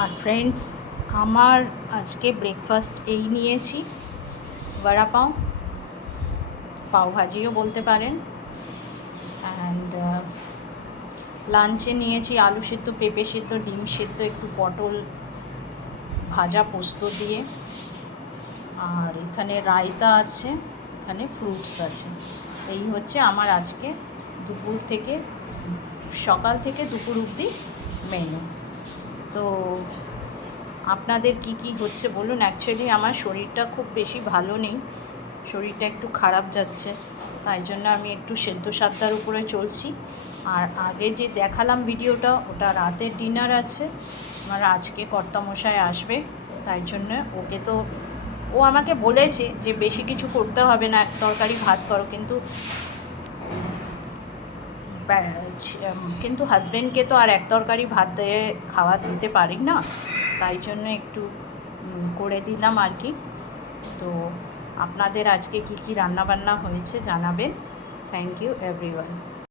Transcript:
আর friends, আমার আজকে breakfast এই নিয়েছি, বড়া পাও, পাওভাজিও বলতে পারেন। অ্যান্ড লাঞ্চে নিয়েছি আলু সিদ্ধ, পেঁপে সিদ্ধ, ডিম সিদ্ধ, একটু পটল ভাজা পোস্ত দিয়ে। আর এখানে রায়তা আছে, এখানে ফ্রুটস আছে। এই হচ্ছে আমার আজকে সকাল থেকে দুপুর অবধি মেনু। তো আপনাদের কি কি হচ্ছে বলুন। অ্যাকচুয়ালি আমার শরীরটা খুব বেশি ভালো নেই, শরীরটা একটু খারাপ যাচ্ছে, তাই জন্য আমি একটু সেদ্ধ সাদ্দার উপরে চলছি। আর আগে যে দেখালাম ভিডিওটা, ওটা রাতের ডিনার আছে। আমার আজকে কর্তামশাই আসবে, তাই জন্য ও আমাকে বলেছে যে বেশি কিছু করতে হবে না, এক তরকারি ভাত করো, কিন্তু হাজব্যান্ডকে তো আর এক তরকারি ভাত দিয়ে খাওয়া দিতে পারি না, তাই জন্য একটু করে দিলাম আর কি। তো আপনাদের আজকে কি কি রান্নাবান্না হয়েছে জানাবেন। Thank you everyone.